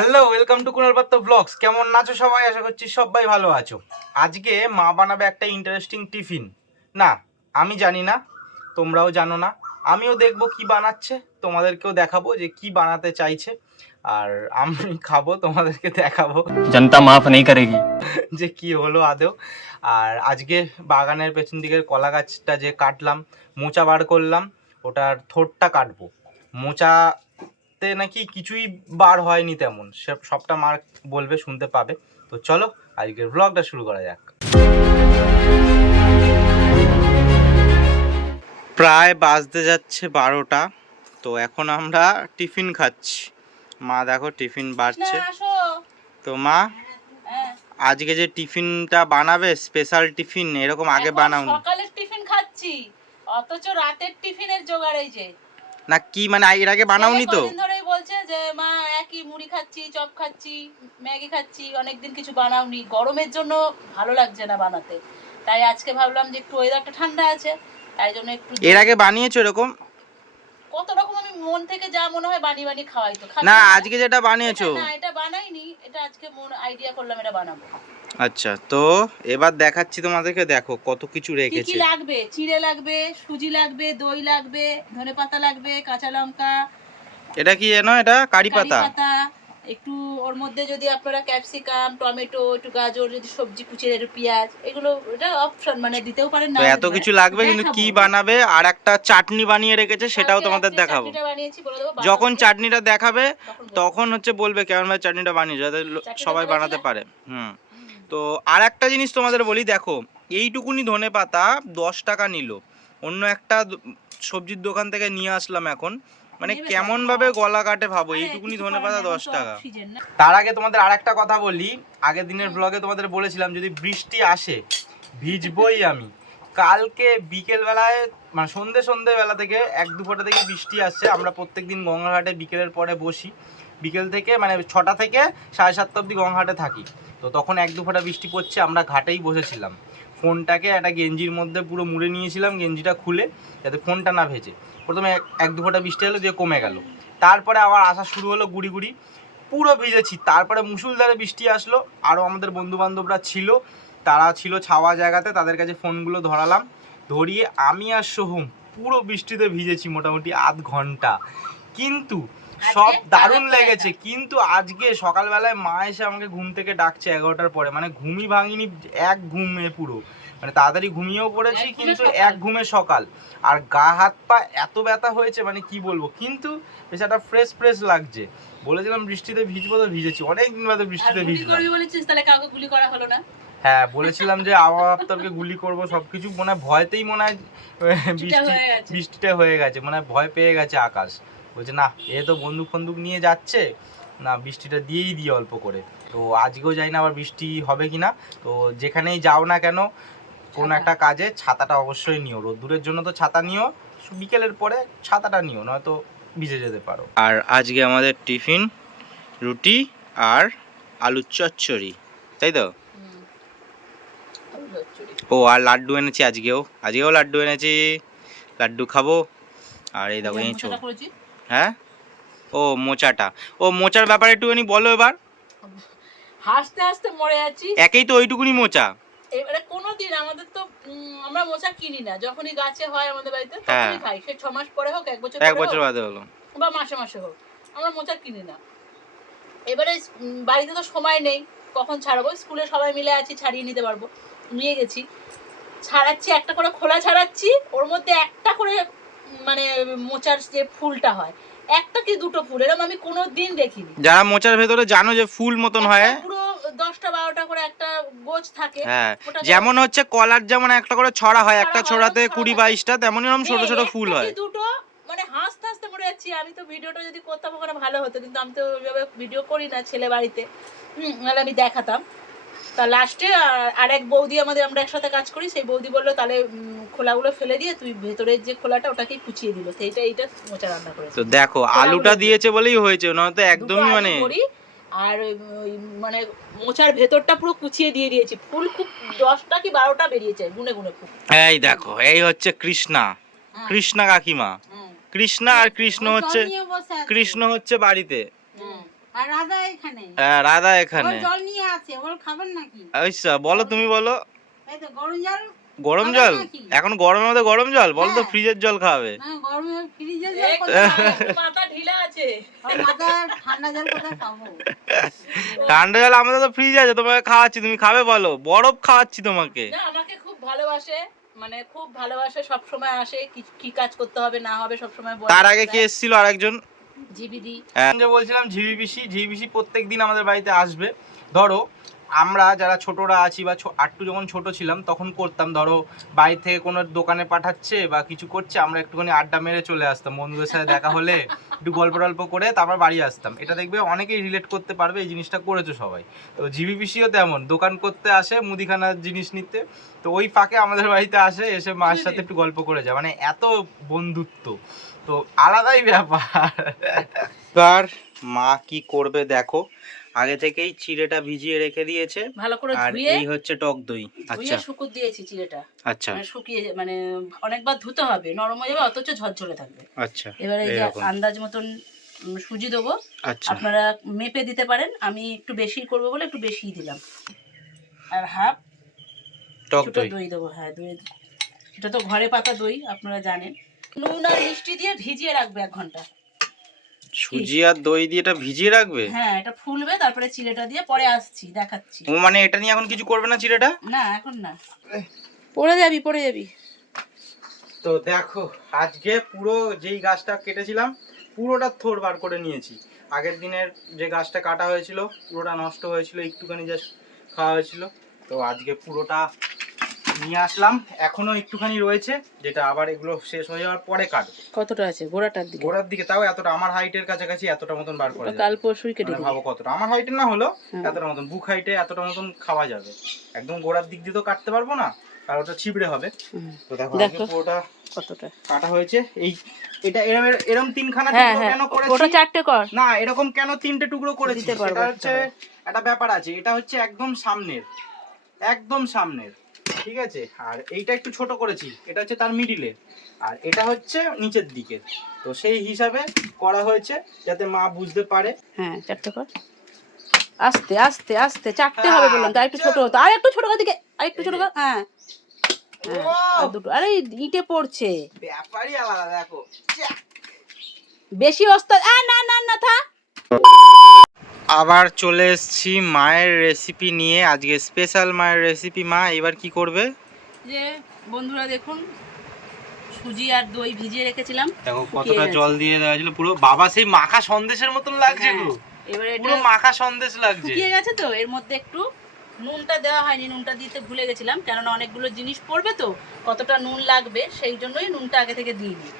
Hello, welcome to Kunal পাত্র blogs. কেমন আছো সবাই? আশা করছি সবাই ভালো আছো। আজকে মা বানাবে একটা ইন্টারেস্টিং টিফিন। না, আমি জানি না, তোমরাও জানো না, আমিও দেখবো কি বানাচ্ছে, তোমাদেরকেও দেখাবো যে কি বানাতে চাইছে, আর আমি খাবো, তোমাদেরকে দেখাবো जनता माफ नहीं करेगी। যে কি হলো আদৌ। আর আজকে বাগানের পেছন দিকের কলা গাছটা যে কাটলাম, মোচা বার করলাম, ওটার থোড়টা কাটবো। মোচাতে নাকি কিছুই বার হয়নি তেমন, সবটা মার বলবে, শুনতে পাবে। তো চলো আজকের ব্লগটা শুরু করা যাক। প্রায় বাজতে যাচ্ছে 12টা। তো এখন আমরা টিফিন খাচ্ছি। মা দেখো টিফিন বাড়ছে। তো মা, আজকে যে টিফিনটা বানাবে স্পেশাল টিফিন, এরকম আগে বানাওনি। সকালের টিফিন খাচ্ছি অথচ রাতের টিফিনের জোগাড় এই যে না কি মানে এর আগে বানাওনি তো? কদিন ধরেই বলছে যে মা একই মুড়ি খাচ্ছি, চপ খাচ্ছি, ম্যাগি খাচ্ছি, অনেকদিন কিছু বানাওনি। গরমের জন্য ভালো লাগছে না বানাতে, তাই আজকে ভাবলাম যে একটু ওয়েদারটা ঠান্ডা আছে, তাই জন্য একটু। এর আগে বানিয়েছো এরকম? কত রকম আমি মন থেকে যা মনে হয় বানিয়ে বানিয়ে খাওয়াই তো। না আজকে যেটা বানিয়েছো? না এটা বানাইনি, এটা আজকে মন আইডিয়া করলাম এটা বানাবো। আচ্ছা, তো এবার দেখাচ্ছি তোমাদেরকে, দেখো কত কিছু কি রেখেছে। কি লাগবে? চিড়ে লাগবে, সুজি লাগবে, দই লাগবে, ধনেপাতা লাগবে, কাঁচা লঙ্কা। এটা কি জানো? এটা কারি পাতা। একটু ওর মধ্যে যদি আপনারা ক্যাপসিকাম, টমেটো, একটু গাজর, যদি সবজি কুচিয়ে, একটু পেঁয়াজ, এগুলো এটা অপশন, মানে দিতেও পারেন না। তো এত কিছু লাগবে, কিন্তু কি বানাবে আর একটা চাটনি বানিয়ে রেখেছে, সেটাও তোমাদের দেখাবো। যখন চাটনিটা দেখাবে তখন হচ্ছে বলবে কেমন ভাবে চাটনিটা বানিয়েছে, যাতে সবাই বানাতে পারে। তো আর একটা জিনিস তোমাদের বলি, দেখো এইটুকুনি ধনেপাতা 10 টাকা নিল। অন্য একটা সবজির দোকান থেকে নিয়ে আসলাম এখন, মানে কেমন ভাবে গলা কাটে ভাবো। এইটুকুনি ধনেপাতা 10 টাকা। তার আগে তোমাদের আর একটা কথা বলি, আগের দিনের ব্লগে তোমাদের বলেছিলাম যদি বৃষ্টি আসে ভিজবই আমি। কালকে বিকেল বেলায়, মানে সন্ধ্যেবেলা থেকে 1-2 ফোঁটা থেকে বৃষ্টি আসছে। আমরা প্রত্যেকদিন গঙ্গাঘাটে বিকেলের পরে বসি, বিকেল থেকে মানে 6টা থেকে 7:30 অবধি গঙ্গাঘাটে থাকি। তো তখন 1-2 ফোঁটা বৃষ্টি পড়ছে, আমরা ঘাটেই বসেছিলাম। ফোনটাকে একটা গেঞ্জির মধ্যে পুরো মুড়ে নিয়েছিলাম, গেঞ্জিটা খুলে, যাতে ফোনটা না ভেজে। প্রথমে 1-2 ফোঁটা বৃষ্টি এলো, দিয়ে কমে গেল। তারপরে আবার আসা শুরু হলো গুড়ি গুড়ি, পুরো ভিজেছি। তারপরে মুষলধারে বৃষ্টি আসলো। আরও আমাদের বন্ধুবান্ধবরা ছিল, তারা ছিল ছাওয়া জায়গাতে, তাদের কাছে ফোনগুলো ধরালাম। ধরিয়ে আমি আর সোহম পুরো বৃষ্টিতে ভিজেছি মোটামুটি আধ ঘন্টা। কিন্তু সব দারুণ লেগেছে। কিন্তু আজকে সকালবেলায় মা এসে আমাকে ঘুম থেকে ডাকছে 11টার পরে, মানে ঘুমই ভাঙিনি, এক ঘুমে পুরো, মানে তাড়াতাড়ি ঘুমিয়েও পড়েছি, কিন্তু এক ঘুমে সকাল। আর গা হাত পা এত ব্যথা হয়েছে, মানে কি বলবো। কিন্তু বেশ একটা ফ্রেশ ফ্রেশ লাগছে। বলেছিলাম বৃষ্টিতে ভিজবো, তো ভিজেছি। অনেকদিন বাদে বৃষ্টিতে ভিজলাম। তাহলে কাউকে গুলি করা হলো না? হ্যাঁ, বলেছিলাম যে আবহাওয়া দপ্তরকে গুলি করবো, সবকিছু মনে হয় ভয়তেই মনে হয় বৃষ্টিটা হয়ে গেছে, মানে ভয় পেয়ে গেছে আকাশ। বলছে না, এ তো বন্দুক নিয়ে যাচ্ছে না, বৃষ্টিটা দিয়েই দিয়ে অল্প করে। তো আজকেও জানি না আবার বৃষ্টি হবে কিনা। তো যেখানেই যাও না কেন কোনো একটা কাজে ছাতাটা অবশ্যই নিও। রোদ্দুরের জন্য তো ছাতা নিও, বিকেলের পরে ছাতাটা নিও, নয়তো ভিজে যেতে পারো। আর আজকে আমাদের টিফিন রুটি আর আলুর চচ্চড়ি, তাই তো? ও আর লাড্ডু এনেছি, আজকেও লাড্ডু এনেছি, লাড্ডু খাবো। আর এই দেখো এঁচো। হ্যাঁ, ও মোচার ব্যাপারে একটুখানি বলো এবার। হাসতে হাসতে মরে যাচ্ছি। একেই তো ওইটুকুনি মোচা। এবারে কোনোদিন আমাদের তো আমরা মোচা কিনি না, যখনই গাছে হয় আমাদের বাড়িতে তখনই খাই। সে 6 মাস পরে হোক, 1 বছর বাদে হলো, বা মাসে মাসে হোক, আমরা মোচা কিনি না। এবারে বাড়িতে তো সময় নেই, কখন ছাড়াবো? স্কুলে সবাই মিলে আছি, ছাড়িয়ে নিতে পারবো। নিয়ে গেছি, ছাড়াচ্ছি, একটা করে খোলা ছাড়াচ্ছি, ওর মধ্যে একটা করে মানে মোচার যে ফুলটা হয়, একটা কি দুটো ফুল, এরকম আমি কোনোদিন দেখিনি। যারা মোচার ভেতরে জানো যে ফুল মতন হয়, পুরো 10টা 12টা করে একটা গোছ থাকে। হ্যাঁ, যেমন হচ্ছে কলার যেমন একটা করে ছড়া হয়, একটা ছড়াতে 20-22টা, তেমনই এরকম ছোট ছোট ফুল হয়। দুটো, মানে হাসতে হাসতে মরে যাচ্ছি। আমি তো ভিডিওটা যদি করতাম ওখানে ভালো হতো, কিন্তু আমি তো ওইভাবে ভিডিও করি না ছেলে বাড়িতে, নাহলে আমি দেখাতাম। তা লাস্টে আর এক বৌদি আমরা একসাথে কাজ করি, সেই বৌদি বললো তাহলে খোলাগুলো ফেলে দিয়ে তুই ভেতরের যে খোলাটা ওটাকেই কুচিয়ে দিল। এইটা মোচা রান্না করেছে। তো দেখো আলুটা দিয়েছে বলেই হয়েছে, নয়তো একদমই মানে। আর মানে মোচার ভেতরটা পুরো কুচিয়ে দিয়ে দিয়েছি। ফুল খুব 10টা কি 12টা বেরিয়েছে গুনে গুনে ফুল। এই দেখো, এই হচ্ছে কৃষ্ণা কাকিমা। কৃষ্ণা আর কৃষ্ণ হচ্ছে বাড়িতে। আর রাধা এখানে। হ্যাঁ রাধা এখানে। জল নিয়ে আছে, ওর খাবেন নাকি? আচ্ছা বলো, তুমি বলো। এই তো গরম জল। গরম জল? এখন গরমের মধ্যে গরম জল? বলো তো ফ্রিজের জল খাবে। না গরমে ফ্রিজের জল মাথা ঢিলা আছে। মাথা ঠান্ডা জল কোথায় খাবো? ঠান্ডা জল আমাদের তো ফ্রিজ আছে, তোমাকে খাওয়াচ্ছি, তুমি খাবে বলো। বরফ খাওয়াচ্ছি তোমাকে। না আমাকে খুব ভালোবাসে, মানে খুব ভালোবাসে, সব সময় আসে, কি কাজ করতে হবে না হবে সব সময় বলে। তার আগে কে এসেছিল আরেকজন? জিবিদি। হ্যাঁ যে বলছিলাম ঝিবিপিসি প্রত্যেকদিন আমাদের বাড়িতে আসবে। ধরো আমরা যারা ছোটরা আছি বা আটটু যখন ছোট ছিলাম তখন করতাম, ধরো বাড়ি থেকে কোনো দোকানে পাঠাচ্ছে বা কিছু করছে, আমরা একটুখানি আড্ডা মেরে চলে আসতাম, বন্ধুদের সাথে দেখা হলে একটু গল্প টল্প করে তারপর বাড়ি আসতাম। এটা দেখবে অনেকেই রিলেট করতে পারবে, এই জিনিসটা করেছো সবাই। তো ঝিবিপিসিও তেমন, দোকান করতে আসে মুদিখানার জিনিস নিতে, তো ওই ফাঁকে আমাদের বাড়িতে আসে, এসে মায়ের সাথে একটু গল্প করে যায়, মানে এত বন্ধুত্ব, তো আলাদাই ব্যাপার। আর মা কি করবে দেখো, আগে থেকেই চিড়েটা ভিজিয়ে রেখে দিয়েছে ভালো করে আর ধুয়ে, এই হচ্ছে টক দই। আচ্ছা শুকুর দিয়েছি চিড়েটা। আচ্ছা মানে শুকিয়ে, মানে অনেকবার ধুতে হবে, নরম হয়ে যাবে অথচ ঝরঝরে থাকবে। আচ্ছা এবারে এই যে আন্দাজ মতন সুজি দেবো। আচ্ছা আপনারা মেপে দিতে পারেন, আমি একটু বেশি করব বলে একটু বেশিই দিলাম। আর হাফ টক দই দেবো। হ্যাঁ দই, এটা তো ঘরে পাতা দই আপনারা জানেন। নুন আর মিষ্টি দিয়ে ভিজিয়ে রাখবে 1 ঘন্টা। সুজি আর দই দিয়ে এটা ভিজিয়ে রাখবে? হ্যাঁ এটা ফুলবে, তারপরে চিড়েটা দিয়ে পরে আসছি দেখাচ্ছি। ও মানে এটা নিয়ে এখন কিছু করবে না চিড়েটা? না এখন না, পড়ে যাবি। তো দেখো আজকে পুরো যেই গাছটা কেটেছিলাম পুরোটা থোড় বার করে নিয়েছি। আগের দিনের যে গাছটা কাটা হয়েছিল পুরোটা নষ্ট হয়েছিল, একটুখানি জাস্ট খাওয়া হয়েছিল, তো আজকে পুরোটা নিয়ে আসলাম। এখনো একটুখানি রয়েছে, যেটা আবার এগুলো শেষ হয়ে যাওয়ার পরে কাটবো। কতটা আছে গোড়াটার দিকে? গোড়ার দিকে তাও এতটা, আমার হাইটের কাছাকাছি এতটা মতন বার করা যাবে। কাল পরশুই কেটে মানে ভাবো কতটা, আমার হাইটের না হলো এতটা মতন, বুক হাইটে এতটা মতন খাওয়া যাবে। একদম গোড়ার দিক দিয়ে তো কাটতে পারবো না, আর ওটা ছিবড়ে হবে। তো দেখো আজকে পুরোটা কতটা কাটা হয়েছে। এই এটা এরকম 3খানা টুকরো কেন করেছি? ওটা 4টে কর না, এরকম কেন 3টে টুকরো করেছি সেটা হচ্ছে একটা ব্যাপার আছে। এটা হচ্ছে একদম সামনের, ঠিক আছে? আর এইটা একটু ছোট করেছি, এটা হচ্ছে তার মিডিলে, আর এটা হচ্ছে নিচের দিকে। তো সেই হিসাবে করা হয়েছে যাতে মা বুঝতে পারে। হ্যাঁ 4টে কর, আস্তে আস্তে আস্তে 4টে হবে বললাম, তার একটু ছোট হতো, আর একটু ছোট কর দিকে, আর একটু ছোট কর। হ্যাঁ আর দুটো, আরে ইটে পড়ছে, ব্যাপারই আলাদা। দেখো বেশি ওস্তাদ। না থা। আবার চলে এসেছি মায়ের রেসিপি নিয়ে, আজকে স্পেশাল মায়ের রেসিপি। মা এবার কি করবে? যে বন্ধুরা দেখুন, সুজি আর দই ভিজিয়ে রেখেছিলাম, দেখো কতটা জল দিয়ে দেওয়া ছিল, পুরো বাবা সেই মাখা সন্দেশের মতন লাগছে গো। এবারে পুরো মাখা সন্দেশ লাগছে। শুকিয়ে গেছে তো, এর মধ্যে একটু নুনটা দেওয়া হয়নি, নুনটা দিতে ভুলে গেছিলাম, কেননা অনেকগুলো জিনিস পড়বে তো কতটা নুন লাগবে, সেই জন্যই নুনটা আগে থেকে দিইনি।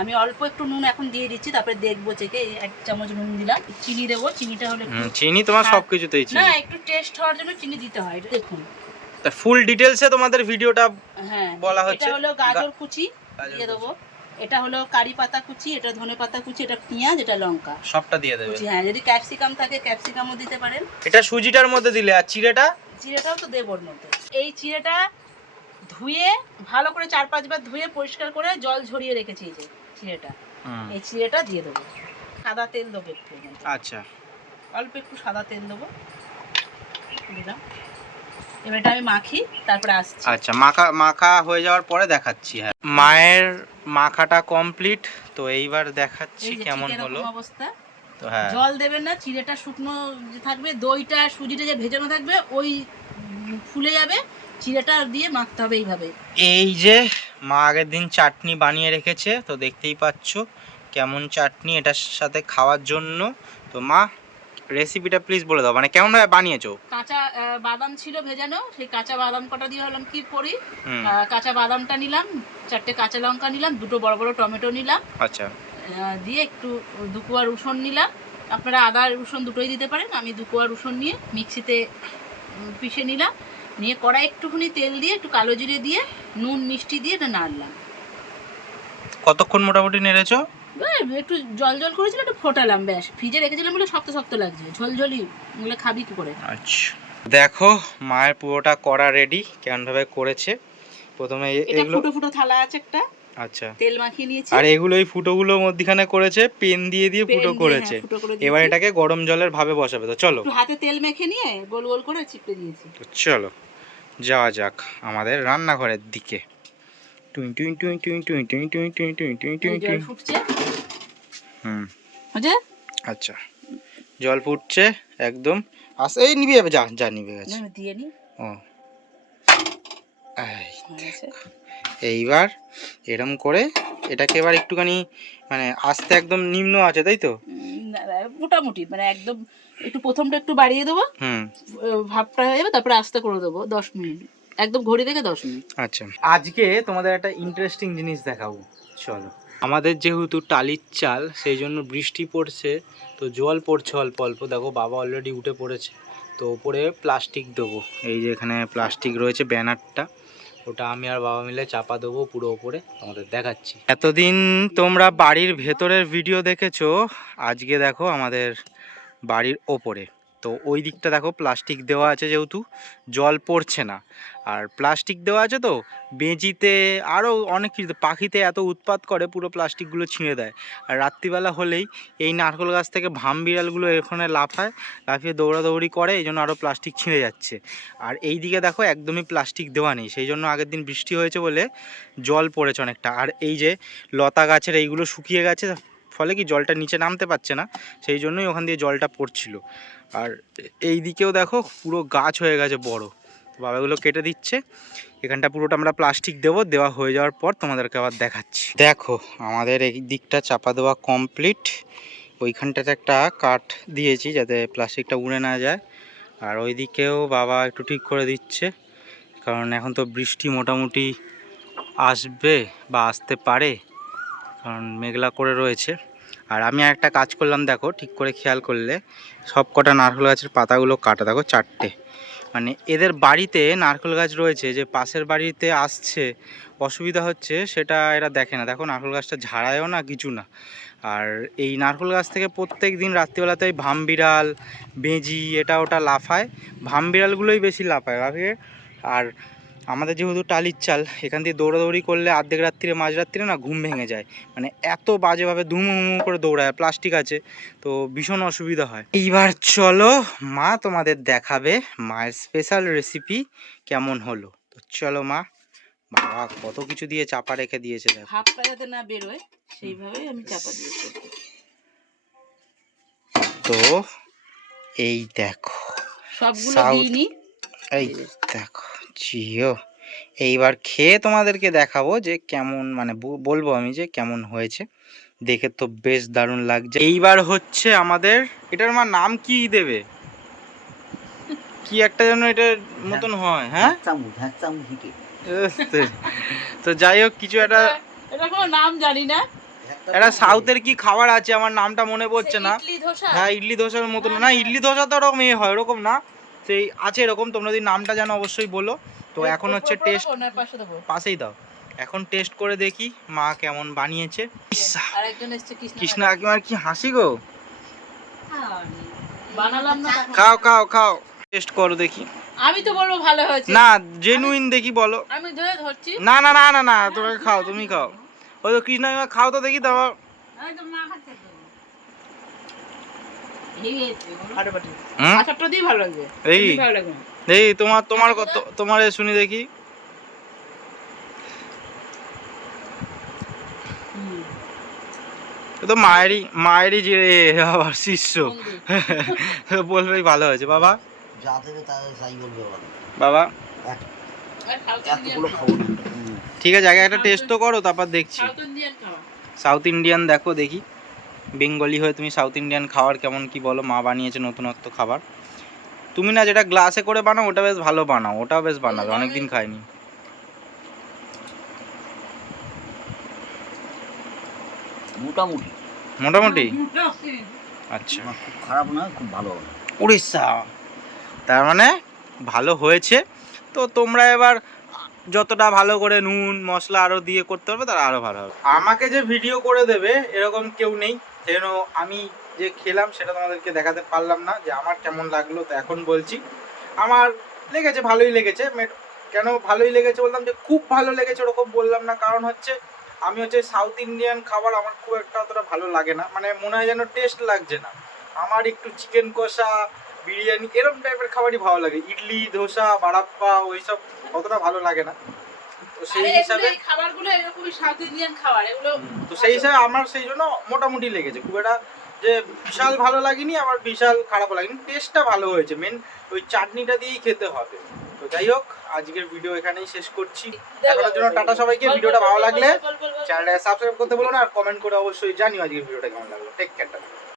আমি অল্প একটু নুন এখন দিয়ে দিচ্ছি, তারপরে দেখবো চেকে। 1 চামচ নুন দিলাম। চিনি দেবো, চিনিটা হলো চিনি তোমার সবকিছুতেই চিনি। না একটু টেস্ট হওয়ার জন্য চিনি দিতে হয়, এটা দেখুন। তা ফুল ডিটেইলসে তোমাদের ভিডিওটা হ্যাঁ বলা হচ্ছে। এটা হলো গাজর কুচি দিয়ে দেবো, এটা হলো কারি পাতা কুচি, এটা ধনে পাতা কুচি, এটা পেঁয়াজ, এটা লঙ্কা, সবটা দিয়ে দেবে। হ্যাঁ যদি ক্যাপসিকাম থাকে ক্যাপসিকামও দিতে পারেন। এটা সুজিটার মধ্যে দিলে, আর চিড়েটাও তো দেব ওর মধ্যে। এই চিড়েটা ধুয়ে ভালো করে 4-5 বার ধুয়ে পরিষ্কার করে জল ঝরিয়ে রেখেছি। এই যে চিড়েটা, এই চিড়েটা দিয়ে দেবো। সাদা তেল দেবো একটু, আচ্ছা অল্প একটু সাদা তেল দেবো, দিলাম। এবার এটা আমি মাখি, তারপরে আসছি। আচ্ছা মাখা হয়ে যাওয়ার পরে দেখাচ্ছি। হ্যাঁ মায়ের মাখাটা কমপ্লিট, তো এইবার দেখাচ্ছি কেমন হলো অবস্থা। তো হ্যাঁ জল দেবেন না, চিড়েটা শুকনো থাকবে, দইটা সুজিটা যে ভেজানো থাকবে ওই ফুলে যাবে, চিড়েটা দিয়ে মাখতে হবে এইভাবে। এই যে মা আগের দিন চাটনি বানিয়ে রেখেছে, তো দেখতেই পাচ্ছ কেমন চাটনি এটার সাথে খাওয়ার জন্য। তো মা রেসিপিটা প্লিজ বলে দাও, মানে কেমন ভাবে বানিয়েছো? কাঁচা বাদাম ছিল ভেজানো, সেই কাঁচা বাদাম কটা দিয়ে হলাম কি করি, কাঁচা বাদামটা নিলাম, 4টে কাঁচা লঙ্কা নিলাম, 2টো বড় বড় টমেটো নিলাম, আচ্ছা দিয়ে একটু 2 কোয়া রসুন নিলাম। আপনারা আদা রসুন দুটোই দিতে পারেন, আমি 2 কোয়া রসুন নিয়ে মিক্সিতে পিষে নিলাম, নিয়ে কড়াই একটুখানি তেল দিয়ে একটু কালো জিরে দিয়ে নুন মিষ্টি দিয়ে এটা নাড়লাম। কতক্ষণ মোটামুটি নেড়েছো? একটু জল জল করেছিল, একটু ফোটালাম, ব্যাস। ফ্রিজে রেখেছিলাম বলে শক্ত শক্ত লাগছে, ঝোলঝোলি এগুলো খাবি কি করে। আচ্ছা দেখো মায়ের পুরোটা করা রেডি, কেমন ভাবে করেছে। প্রথমে এগুলো ফুটো ফুটো থালা আছে একটা, আচ্ছা, তেল মাখিয়ে নিয়েছি। আর এগুলো এই ফুটোগুলো মধ্যখানে করেছে পেন দিয়ে দিয়ে ফুটো করেছে। এবার এটাকে গরম জলের ভাবে বসাবে। তো চলো, একটু হাতে তেল মেখে নিয়ে গোল গোল করে চিপে দিয়েছি। তো চলো যাওয়া যাক আমাদের রান্নাঘরের দিকে। টুই টুই টুই টুই টুই টুই টুই টুই টুই টুই টুই জল টুই। ফুটছে। হুম, আচ্ছা, জল ফুটছে একদম। এই নিভে যাবে, যা যা নিভে গেছে। দিয়ে নি। ও এইবার এরম করে এটাকে এবার একটুখানি মানে আস্তে একদম নিম্ন আছে, তাই তো? মোটামুটি মানে একদম একটু প্রথমটা একটু বাড়িয়ে দেবো, ভাবটা হয়ে যাবে, তারপরে আস্তে করে দেবো 10 মিনিট, একদম ঘড়ি থেকে 10 মিনিট। আচ্ছা, আজকে তোমাদের একটা ইন্টারেস্টিং জিনিস দেখাবো, চলো। আমাদের যেহেতু টালির চাল, সেই জন্য বৃষ্টি পড়ছে, তো জল পড়ছে অল্প অল্প। দেখো বাবা অলরেডি উঠে পড়েছে। তো ওপরে প্লাস্টিক দেবো, এই যে এখানে প্লাস্টিক রয়েছে ব্যানারটা, ওটা আমি আর বাবা মিলে চাপা দেবো পুরো ওপরে, তোমাদের দেখাচ্ছি। এতদিন তোমরা বাড়ির ভেতরের ভিডিও দেখেছো, আজকে দেখো আমাদের বাড়ির ওপরে। তো ওই দিকটা দেখো প্লাস্টিক দেওয়া আছে, যেহেতু জল পড়ছে না, আর প্লাস্টিক দেওয়া আছে তো বেজিতে আরও অনেক কিছু, পাখিতে এত উৎপাত করে পুরো প্লাস্টিকগুলো ছিঁড়ে দেয়। আর রাত্রিবেলা হলেই এই নারকেল গাছ থেকে ভাম বিড়ালগুলো এখানে লাফায়, লাফিয়ে দৌড়াদৌড়ি করে, এই জন্য আরও প্লাস্টিক ছিঁড়ে যাচ্ছে। আর এই দিকে দেখো একদমই প্লাস্টিক দেওয়া নেই, সেই জন্য আগের দিন বৃষ্টি হয়েছে বলে জল পড়েছে অনেকটা। আর এই যে লতা গাছের এইগুলো শুকিয়ে গেছে, ফলে কি জলটা নিচে নামতে পারছে না, সেই জন্যই ওখান দিয়ে জলটা পড়ছিল। আর এই দিকেও দেখো পুরো গাছ হয়ে গেছে বড়, বাবাগুলো কেটে দিচ্ছে। এখানটা পুরোটা আমরা প্লাস্টিক দেবো, দেওয়া হয়ে যাওয়ার পর তোমাদেরকে আবার দেখাচ্ছি। দেখো আমাদের এই দিকটা চাপা দেওয়া কমপ্লিট, ওইখানটাতে একটা কাঠ দিয়েছি যাতে প্লাস্টিকটা উড়ে না যায়। আর ওই দিকেও বাবা একটু ঠিক করে দিচ্ছে, কারণ এখন তো বৃষ্টি মোটামুটি আসবে বা আসতে পারে, কারণ মেঘলা করে রয়েছে। আর আমি একটা কাজ করলাম, দেখো ঠিক করে খেয়াল করলে সব কটা নারকেল গাছের পাতাগুলো কাটা, দেখো 4টে। মানে এদের বাড়িতে নারকেল গাছ রয়েছে, যে পাশের বাড়িতে আসছে অসুবিধা হচ্ছে সেটা এরা দেখে না। দেখো নারকেল গাছটা ঝাড়ায়ও না, কিছু না। আর এই নারকেল গাছ থেকে প্রত্যেক দিন রাত্রিবেলাতে ভাম বিড়াল, বেজি, এটা ওটা লাফায়। ভাম বিড়ালগুলোই বেশি লাফিয়ে। আর আমাদের যেহেতু টালির চাল, এখান দিয়ে দৌড়াদৌড়ি করলে অর্ধেক রাত্রিরে মাঝরাত্রিরে না ঘুম ভেঙে যায়, মানে এত বাজেভাবে ধুমু করে দৌড়ায়, প্লাস্টিক আছে তো ভীষণ অসুবিধা হয়। এইবার চলো মা তোমাদের দেখাবে মায়ের স্পেশাল রেসিপি কেমন হলো। তো চলো মা। বাবা কত কিছু দিয়ে চাপা রেখে দিয়েছে, দেখো ভাবটা যাতে না বেরোয় সেইভাবেই আমি চাপা দিয়েছি। তো এই দেখো সবগুলো দিইনি, এই দেখো জিও। এইবার খেয়ে তোমাদেরকে দেখাবো যে কেমন, মানে বলবো আমি যে কেমন হয়েছে। দেখে তো বেশ দারুণ লাগছে। এইবার হচ্ছে আমাদের এটার মা নাম কি দেবে, কি একটা যেন এটার মতন হয়, হ্যাঁ তো যাই হোক কিছু একটা, এটা কোনো নাম জানি না, এটা সাউথের কি খাবার আছে, আমার নামটা মনে পড়ছে না। ইডলি ধোসা, হ্যাঁ ইডলি ধোসার মতন না, ইডলি ধোসা তো ওরকম হয় ওরকম না, সেই আছে এরকম। তোমরা যদি নামটা জানো অবশ্যই বলো। তো এখন হচ্ছে টেস্ট, পাশেই দাও, এখন টেস্ট করে দেখি মা কেমন বানিয়েছে। কৃষ্ণা কাকিমার কি হাসি গো, বানালাম না, খাও খাও খাও, টেস্ট করো দেখি। আমি তো বলবো ভালো হয়েছে না, জেনুইন দেখি বলো। আমি ধরে ধরছি, না না না না না, তোমরা খাও, তুমি খাও, ওই তো কৃষ্ণা কাকিমা খাও তো দেখি, দাও। এই তোমার শুনি দেখি। তো মায়েরই যে আবার শিষ্য বলবেই ভালো হয়েছে বাবা। বাবা ঠিক আছে, আগে একটা টেস্ট তো করো, তারপর দেখছি। সাউথ ইন্ডিয়ান দেখো দেখি, বেঙ্গলি হয়ে তুমি সাউথ ইন্ডিয়ান খাবার কেমন কি বলো। মা বানিয়েছে নতুনত্ব খাবার, তুমি না যেটা গ্লাসে করে বানাও ওটা বেশ ভালো বানাও, ওটাও বেশ বানাবে, অনেকদিন খাইনি। মোটামুটি মোটামুটি আচ্ছা, খুব খারাপ না, খুব ভালো। উড়িষ্যা, তার মানে ভালো হয়েছে। তো তোমরা এবার যতটা ভালো করে নুন মশলা আরও দিয়ে করতে পারবে তারা আরও ভালো হবে। আমাকে যে ভিডিও করে দেবে এরকম কেউ নেই, যেন আমি যে খেলাম সেটা তোমাদেরকে দেখাতে পারলাম না যে আমার কেমন লাগলো। তো এখন বলছি আমার লেগেছে, ভালোই লেগেছে। কেন ভালোই লেগেছে বললাম, যে খুব ভালো লেগেছে ওরকম বললাম না, কারণ হচ্ছে আমি হচ্ছে সাউথ ইন্ডিয়ান খাবার আমার খুব একটা অতটা ভালো লাগে না, মানে মনে হয় যেন টেস্ট লাগছে না। আমার একটু চিকেন কষা, বিরিয়ানি এরকম টাইপের খাবারই ভালো লাগে। ইডলি, ধোসা, বাড়াপ্পা ওইসব অতটা ভালো লাগে না। তো সেই হিসাবে এই খাবারগুলো এরকমই সাউথ ইন্ডিয়ান খাবার এগুলো। তো সেই হিসাবে আমার সেই জন্য মোটামুটি লেগেছে, খুব একটা যে বিশাল ভালো লাগেনি আবার বিশাল খারাপও লাগেনি, টেস্টটা ভালো হয়েছে। মেন ওই চাটনিটা দিয়েই খেতে হবে। তো যাই হোক, আজকের ভিডিও এখানেই শেষ করছি। এখনোর জন্য টাটা সবাইকে। ভিডিওটা ভালো লাগলে চ্যানেলটা সাবস্ক্রাইব করতে বলো না, আর কমেন্ট করে অবশ্যই জানিও আজকের ভিডিওটা কেমন লাগলো। Take care.